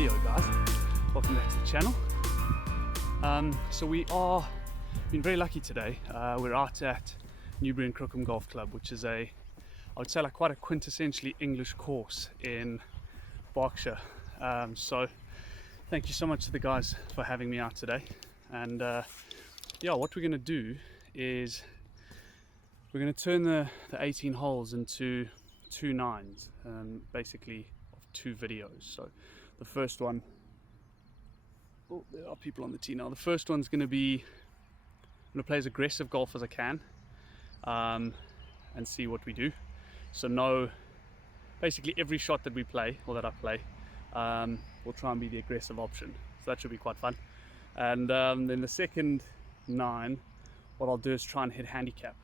video, guys. Welcome back to the channel. So we are been very lucky today. We're out at Newbury and Crookham Golf Club, which is I would say like quite a quintessentially English course in Berkshire. So thank you so much to the guys for having me out today. And yeah, what we're going to do is we're going to turn the 18 holes into 2 nines, basically of 2 videos. So the first one, oh, there are people on the tee now. The first one's going to be, I'm going to play as aggressive golf as I can, and see what we do. So basically every shot that we play, or that I play, will try and be the aggressive option. So that should be quite fun. And then the second 9, what I'll do is try and hit handicap.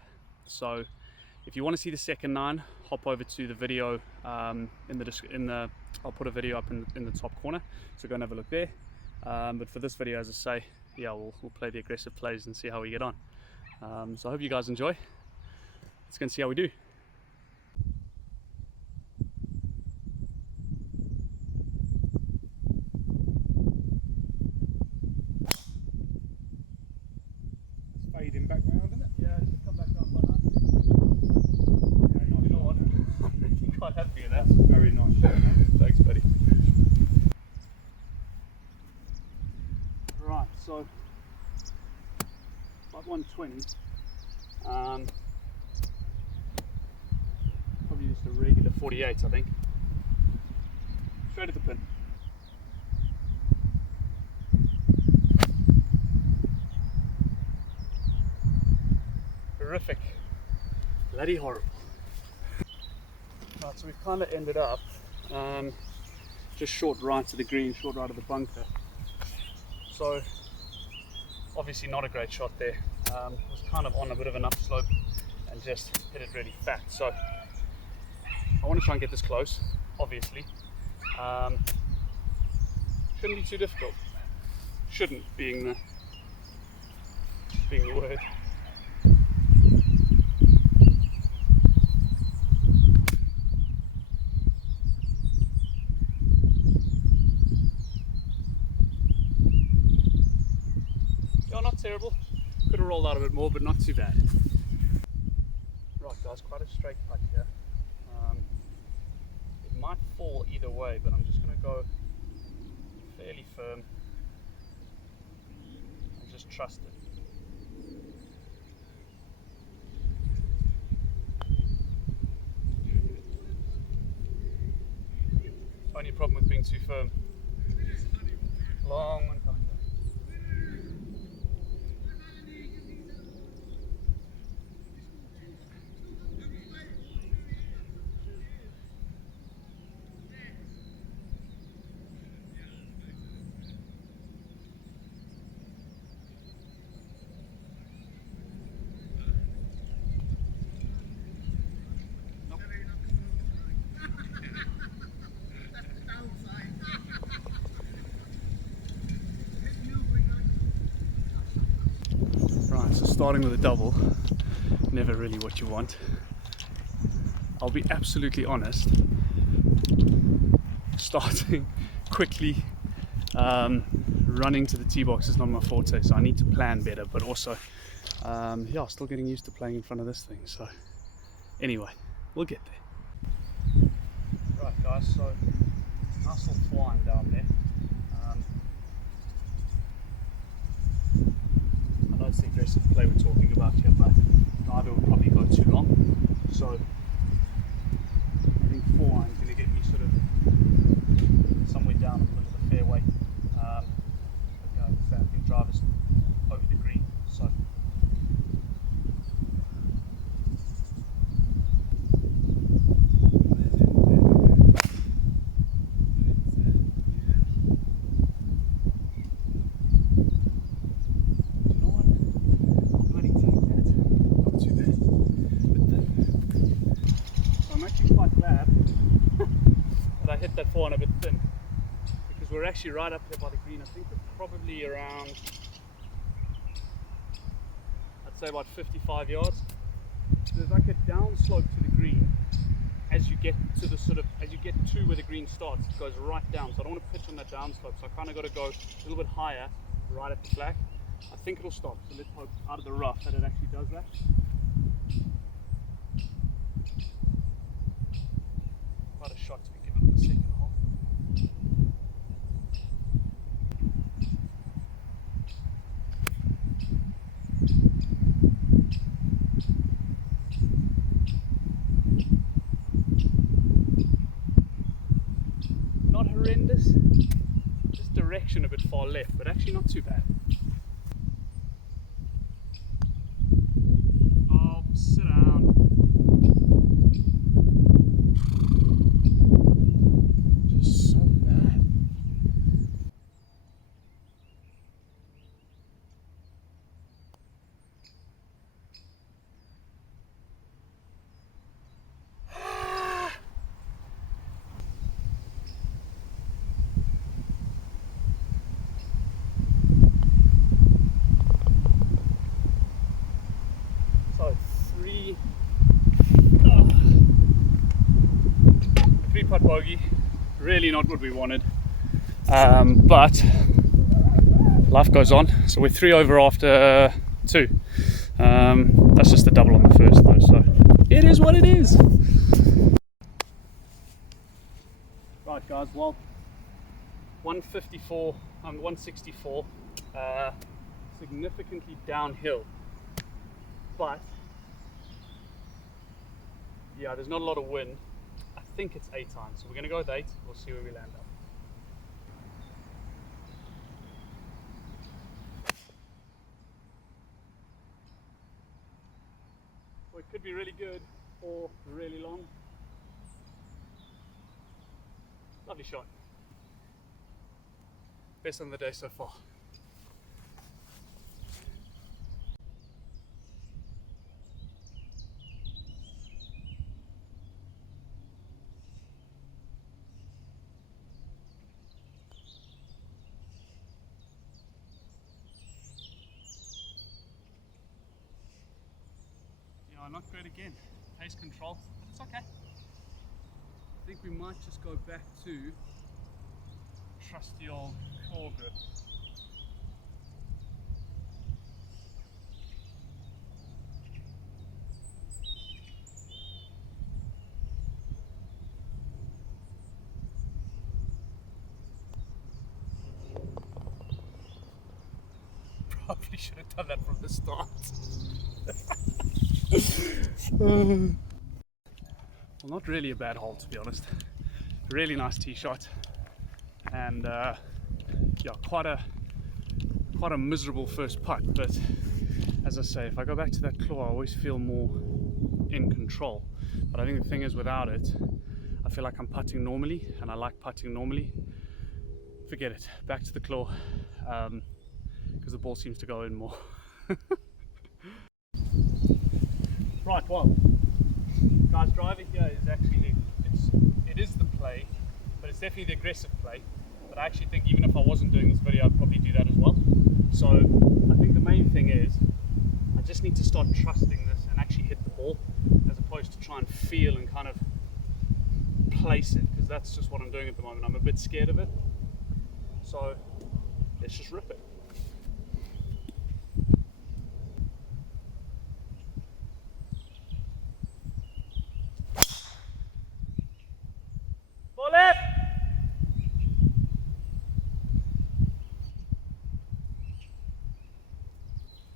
So if you want to see the second 9, hop over to the video I'll put a video up in the top corner, so go and have a look there. But for this video, as I say, yeah, we'll play the aggressive plays and see how we get on. So I hope you guys enjoy. Let's go and see how we do. It's fading back round, isn't it? Yeah, it's just come back down quite nicely. Yeah, you know what? I'm really quite happy with that. That's a very nice shot, man. Thanks, buddy. Right, so about 120. Probably just a regular 48, I think. Straight at the pin. Horrific. Bloody horrible. Right, so we've kind of ended up just short right of the green, short right of the bunker. So obviously not a great shot there. Was kind of on a bit of an upslope and just hit it really fat. So I want to try and get this close, obviously. Shouldn't be too difficult. Shouldn't being the word. Not terrible. Could have rolled out a bit more, but not too bad. Right, guys, quite a straight putt here. It might fall either way, but I'm just going to go fairly firm and just trust it. Only problem with being too firm. Long one coming down. So starting with a double, never really what you want. I'll be absolutely honest, starting quickly, running to the tee box is not my forte, so I need to plan better, but also, yeah, still getting used to playing in front of this thing, so anyway, we'll get there. Right guys, so nice little twine down there. That's the aggressive play we're talking about here, but driver would probably go too long. So I think 4 iron is going to get me sort of somewhere down in the middle of the fairway. But yeah, I think driver's over the green. So hit that 4 on a bit thin, because we're actually right up here by the green. I think we're probably around, I'd say about 55 yards. So there's like a down slope to the green, as you get to the as you get to where the green starts, it goes right down. So I don't want to pitch on that downslope, so I kind of got to go a little bit higher right at the flag. I think it'll stop, so let's hope out of the rough that it actually does that. Quite a shot to be given on the second hole. Not horrendous, just direction a bit far left, but actually not too bad. Oh, sit down. Just so bad. So three putt bogey, really not what we wanted, but life goes on. So we're 3 over after 2. That's just a double on the first though, so it is what it is. Right guys, well, 154, 164, significantly downhill, but yeah, there's not a lot of wind. I think it's 8 irons, so we're going to go with 8. We'll see where we land up. So it could be really good or really long. Lovely shot. Best on the day so far. Not great again. Pace control, but it's okay. I think we might just go back to trusty old claw grip. Probably should have done that from the start. Well, not really a bad hole, to be honest. Really nice tee shot, and yeah, quite a miserable first putt. But as I say, if I go back to that claw, I always feel more in control. But I think the thing is, without it, I feel like I'm putting normally, and I like putting normally. Forget it. Back to the claw, because the ball seems to go in more. Right, well, guys, driver here is actually, it is the play, but it's definitely the aggressive play. But I actually think even if I wasn't doing this video, I'd probably do that as well. So I think the main thing is, I just need to start trusting this and actually hit the ball, as opposed to try and feel and kind of place it, because that's just what I'm doing at the moment. I'm a bit scared of it. So let's just rip it.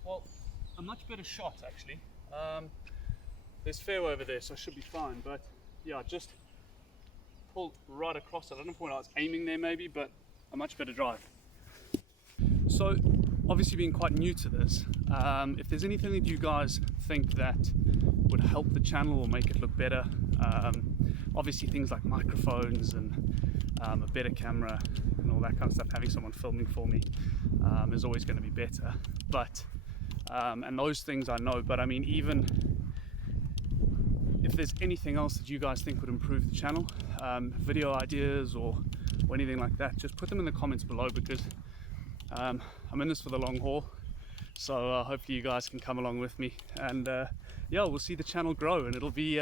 Well, a much better shot actually. There's fairway over there, so I should be fine. But yeah, just pulled right across it. I don't know when I was aiming there maybe, but a much better drive. So obviously being quite new to this, if there's anything that you guys think that would help the channel or make it look better, obviously things like microphones and a better camera and all that kind of stuff, having someone filming for me is always going to be better. But and those things I know, but I mean, even if there's anything else that you guys think would improve the channel, video ideas or anything like that, just put them in the comments below, because I'm in this for the long haul. So hopefully you guys can come along with me, and yeah, we'll see the channel grow, and it'll be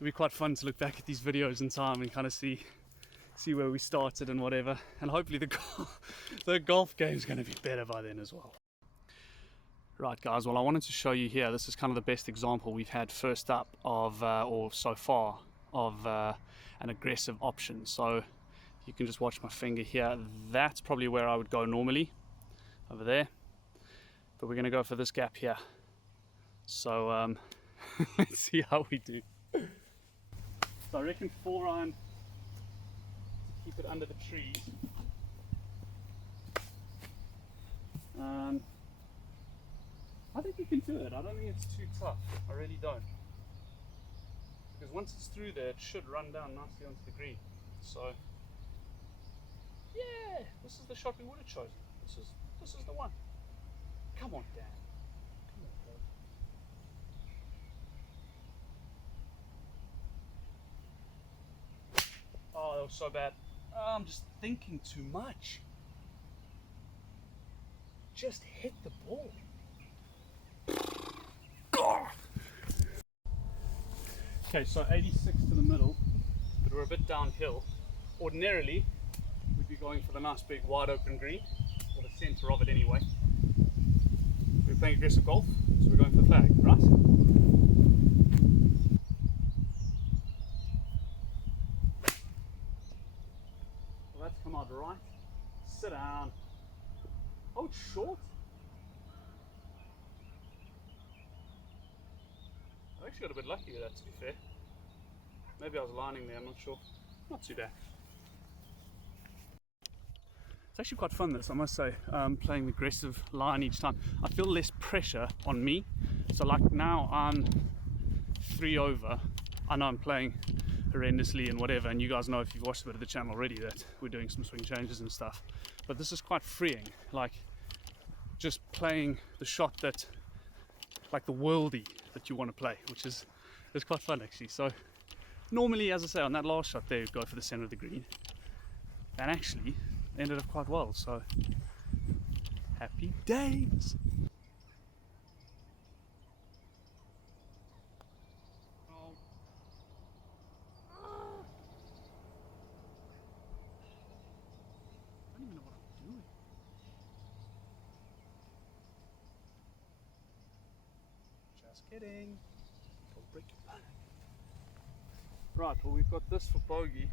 it'll be quite fun to look back at these videos in time and kind of see where we started and whatever. And hopefully the golf game's going to be better by then as well. Right guys, well I wanted to show you here, this is kind of the best example we've had first up of, or so far, of an aggressive option. So you can just watch my finger here. That's probably where I would go normally, over there. But we're going to go for this gap here. So let's see how we do. So I reckon 4-iron to keep it under the trees. I think you can do it. I don't think it's too tough. I really don't. Because once it's through there, it should run down nicely onto the green. So, yeah, this is the shot we would have chosen. This is the one. Come on, Dan. Come on, boy. Oh, that was so bad. Oh, I'm just thinking too much. Just hit the ball. Okay, so 86 to the middle, but we're a bit downhill. Ordinarily, we'd be going for the nice big wide open green, or the centre of it anyway. We're playing aggressive golf, so we're going for the flag, right? Well, that's come out right. Sit down. Oh, it's short. I actually got a bit lucky with that, to be fair. Maybe I was lining there, I'm not sure. Not too bad. It's actually quite fun, this, I must say, playing the aggressive line each time. I feel less pressure on me. So like now I'm 3 over. I know I'm playing horrendously and whatever, and you guys know if you've watched a bit of the channel already that we're doing some swing changes and stuff. But this is quite freeing, like just playing the shot that, like the worldie that you want to play, which is quite fun actually. So normally, as I say, on that last shot there, you'd go for the center of the green, and actually ended up quite well. So happy days. Oh. I don't even know what I'm doing. Just kidding. Don't break your back. Right, well we've got this for bogey.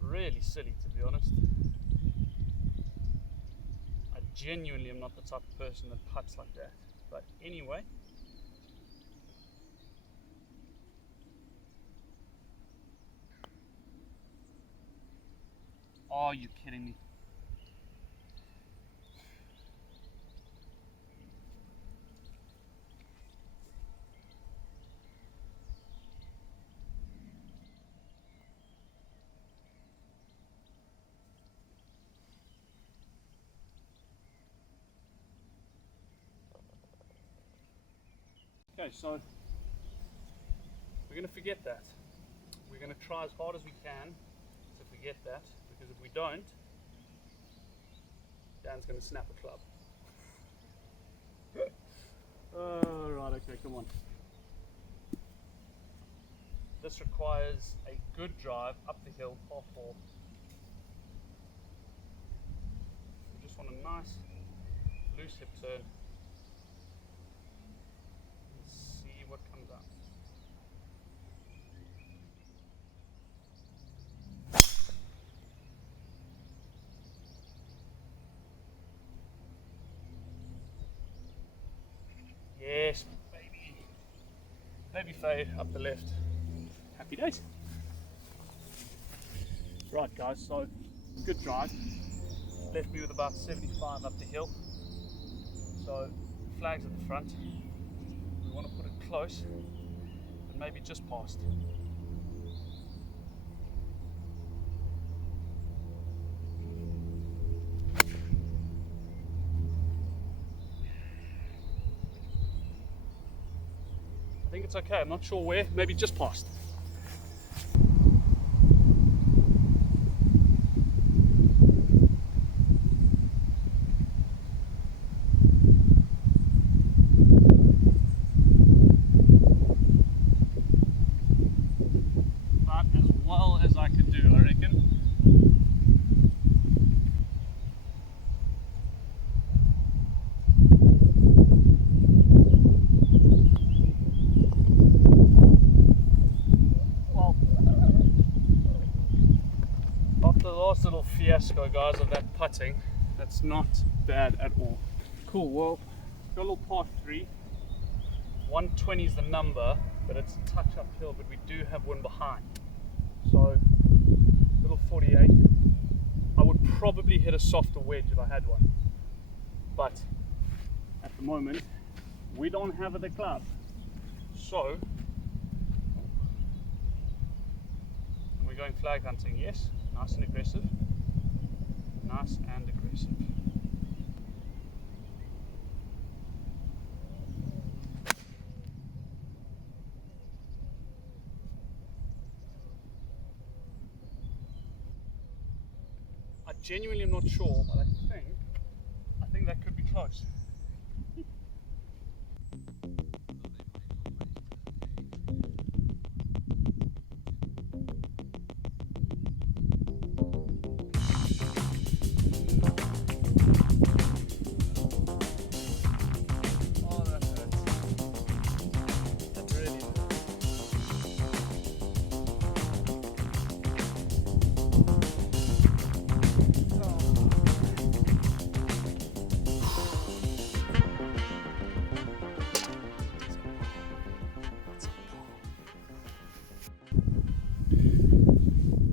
Really silly, to be honest. I genuinely am not the type of person that putts like that. But anyway. Are you kidding me? Okay, so we're going to forget that. We're going to try as hard as we can to forget that, because if we don't, Dan's going to snap a club. Oh, right, okay, come on. This requires a good drive up the hill, par 4. We just want a nice loose hip turn. What comes up. Yes, baby. Baby fade up the left. Happy days. Right guys, so good drive. Left me with about 75 up the hill. So flags at the front. We want to put it close, but maybe just past. I think it's okay, I'm not sure where, maybe just past. though, guys, of that putting. That's not bad at all. Cool. Well, got a little par 3. 120 is the number, but it's a touch uphill, but we do have wind behind. So, little 48. I would probably hit a softer wedge if I had one. But, at the moment, we don't have the club. So, we're going flag hunting, yes. Nice and aggressive. Nice and aggressive. I genuinely am not sure, but I think that could be close. Oh, that hurts. That really hurts.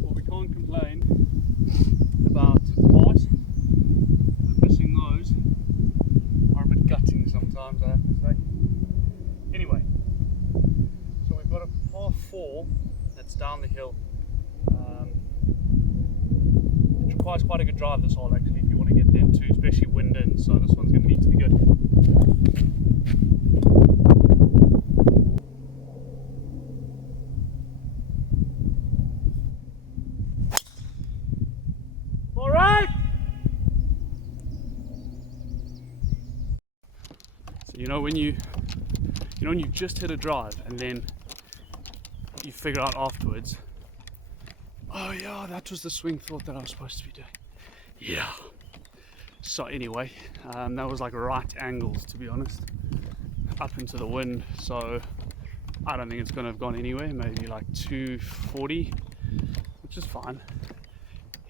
Well, we can't complain about pars, but missing those are a bit gutting sometimes, I have to say. Anyway, so we've got a par 4 that's down the hill. It requires quite a good drive, this hole, actually, if you want to get there too, especially wind in, so this one's going to need to be good. Alright! So you know when you've just hit a drive and then you figure out afterwards, oh yeah, that was the swing thought that I was supposed to be doing. Yeah. So anyway, that was like right angles, to be honest, up into the wind. So I don't think it's going to have gone anywhere. Maybe like 240, which is fine.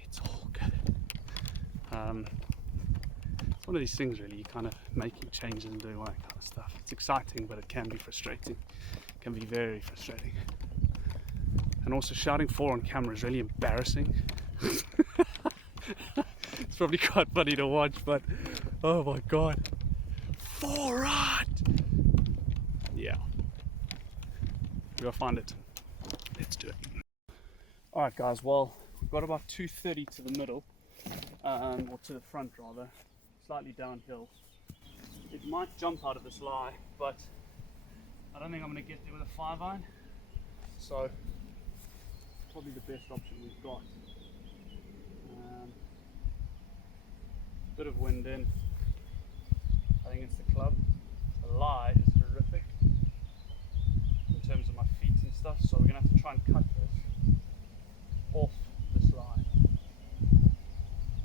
It's all good. It's one of these things, really. You kind of making changes and doing all that kind of stuff. It's exciting, but it can be frustrating. It can be very frustrating. And also, shouting 4 on camera is really embarrassing. It's probably quite funny to watch, but oh my god, 4 right! Yeah, we gotta find it. Let's do it. All right, guys. Well, we've got about 230 to the middle, or to the front rather, slightly downhill. It might jump out of this lie, but I don't think I'm gonna get there with a 5-iron. So probably the best option we've got. Bit of wind in. I think it's the club. The lie is horrific in terms of my feet and stuff, so we're gonna have to try and cut this off this lie.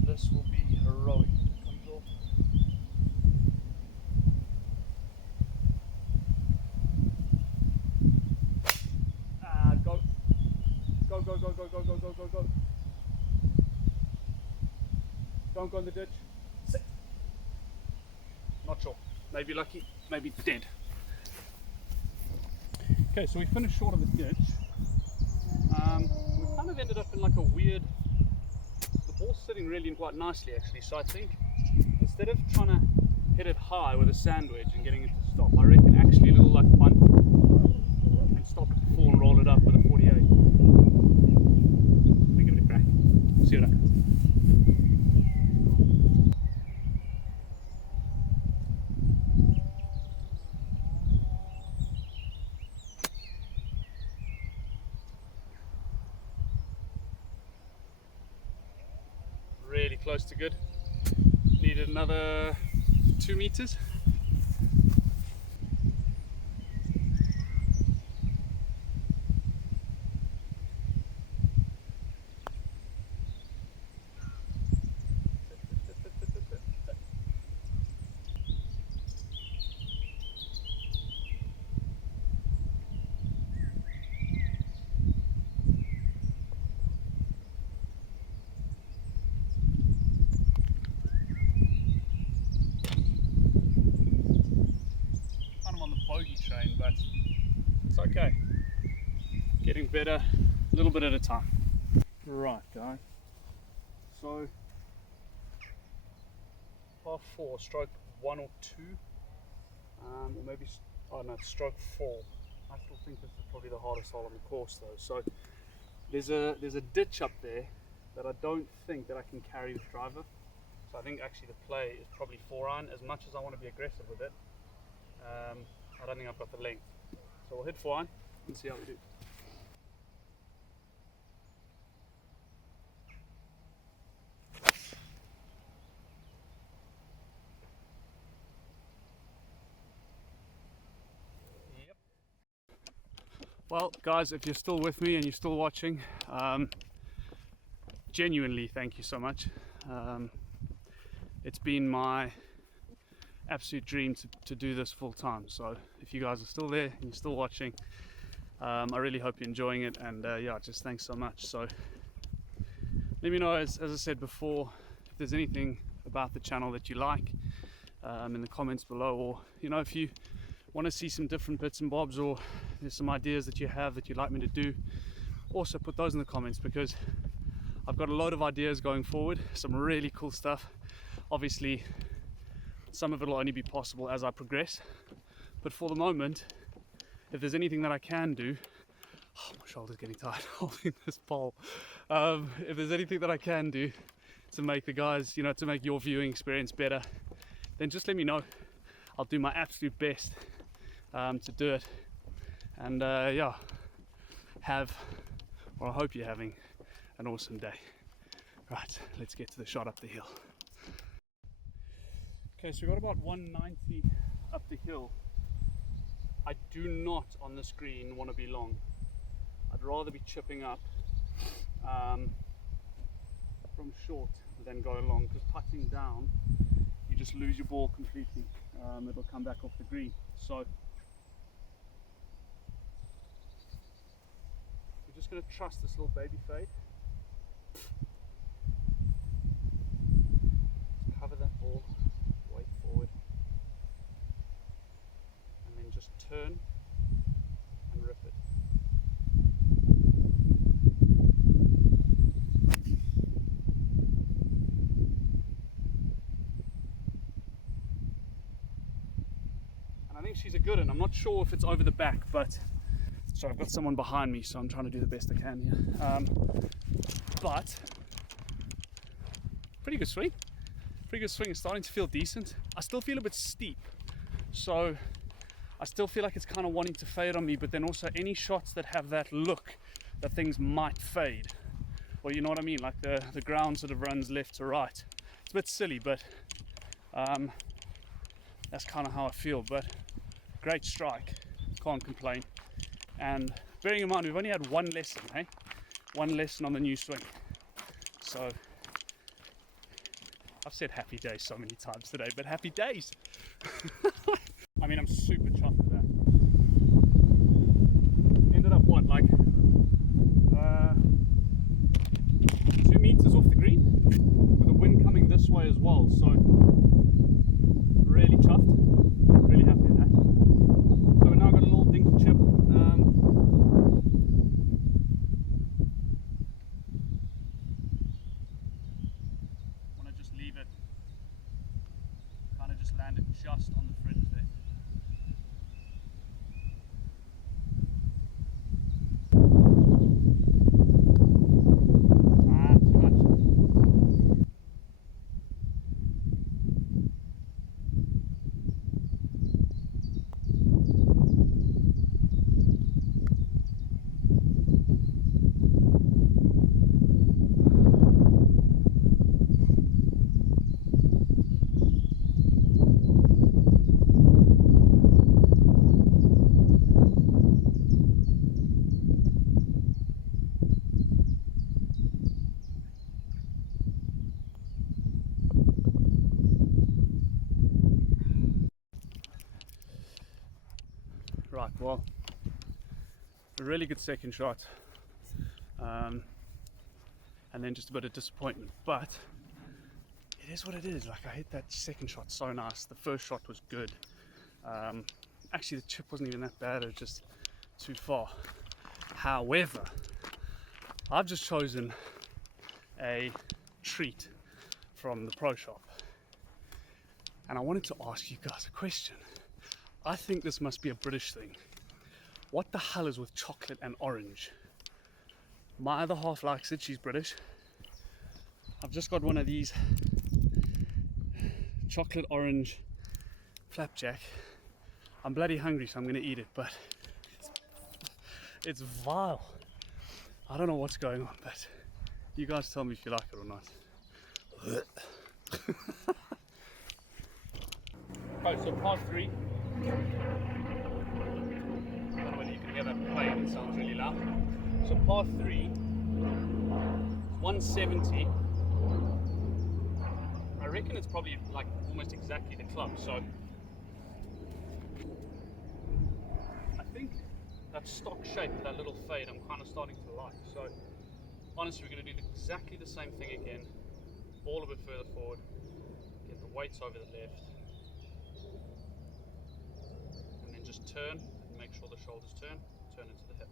This will be heroic if it comes off. Go. Go, go, go, go, go, go, go, go, go. Don't go in the ditch. Sit. Not sure. Maybe lucky, maybe dead. Okay, so we finished short of the ditch. We kind of ended up in like a weird... The ball's sitting really quite nicely, actually. So I think instead of trying to hit it high with a sand wedge and getting it to stop, I reckon actually a little like bunt and stop it to fall and roll it up with a 48. We'll give it a crack. See what happens. Really close to good. Needed another 2 meters. okay. Getting better, a little bit at a time. Right, guys. So, par 4, stroke 1 or 2, or maybe, oh no, stroke 4. I still think this is probably the hardest hole on the course though. So, there's a ditch up there that I don't think that I can carry the driver. So I think actually the play is probably 4-iron. As much as I want to be aggressive with it, I don't think I've got the length. So we'll hit 4-iron and see how we do. Yep. Well, guys, if you're still with me and you're still watching, genuinely thank you so much. It's been my absolute dream to do this full time. So if you guys are still there and you're still watching, I really hope you're enjoying it, and yeah, just thanks so much. So let me know, as I said before, if there's anything about the channel that you like, in the comments below, or if you want to see some different bits and bobs, or there's some ideas that you have that you'd like me to do, also put those in the comments, because I've got a lot of ideas going forward, some really cool stuff. Obviously some of it will only be possible as I progress, but for the moment, if there's anything that I can do, oh, my shoulder's getting tired holding this pole. If there's anything that I can do to make the guys, to make your viewing experience better, then just let me know. I'll do my absolute best to do it, and yeah, I hope you're having an awesome day. Right, let's get to the shot up the hill. Okay, so we've got about 190 up the hill. I do not on this green want to be long. I'd rather be chipping up from short than go long, because putting down, you just lose your ball completely. It'll come back off the green. So we're just going to trust this little baby fade. Just cover that ball, way forward, and then just turn and rip it. And I think she's a good one. I'm not sure if it's over the back, but so I've got someone behind me, so I'm trying to do the best I can here. But pretty good swing. Pretty good swing. It's starting to feel decent. I still feel a bit steep, so I still feel like it's kind of wanting to fade on me, but then also any shots that have that look that things might fade, or you know what I mean, like the ground sort of runs left to right. It's a bit silly, but that's kind of how I feel. But great strike, can't complain. And bearing in mind, we've only had one lesson, hey? One lesson on the new swing. So I've said happy days so many times today, but happy days. I mean, I'm super chuffed with that. Ended up what, like 2 meters off the green, with the wind coming this way as well. So really chuffed, really happy with that. So we've now got a little dinky chip. Want to just leave it, kind of just land it just on the fringe there. Too much. Right, well, a really good second shot, and then just a bit of disappointment, but it is what it is. Like, I hit that second shot so nice. The first shot was good. Actually, the chip wasn't even that bad. It just too far. However, I've just chosen a treat from the pro shop, and I wanted to ask you guys a question. I think this must be a British thing. What the hell is with chocolate and orange? My other half likes it, she's British. I've just got one of these chocolate orange flapjack. I'm bloody hungry, so I'm gonna eat it, but it's vile. I don't know what's going on, but you guys tell me if you like it or not. Right, so part 3. I don't know whether you can hear that plane, it sounds really loud. So part 3, 170. I reckon it's probably like almost exactly the club, so I think that stock shape, that little fade, I'm kind of starting to like. So honestly, we're going to do exactly the same thing again, ball a bit further forward, get the weights over the left, and then just turn and make sure the shoulders turn into the hip.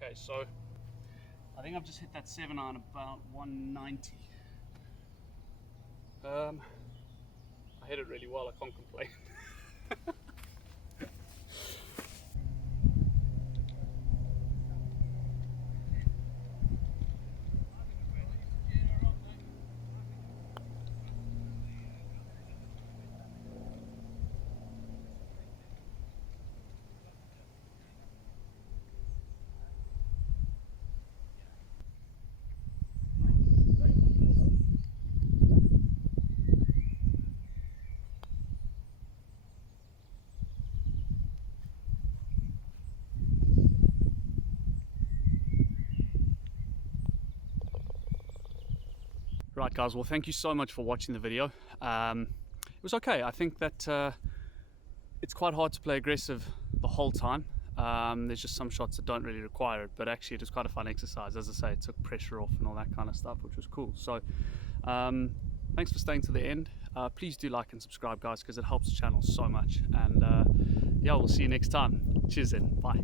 Okay, so I think I've just hit that 7 iron about 190. I hit it really well, I can't complain. Right guys, well thank you so much for watching the video. It was okay. I think that it's quite hard to play aggressive the whole time. There's just some shots that don't really require it, but actually it was quite a fun exercise. As I say, it took pressure off and all that kind of stuff, which was cool. So thanks for staying to the end. Please do like and subscribe guys, because it helps the channel so much. And yeah, we'll see you next time. Cheers then, bye.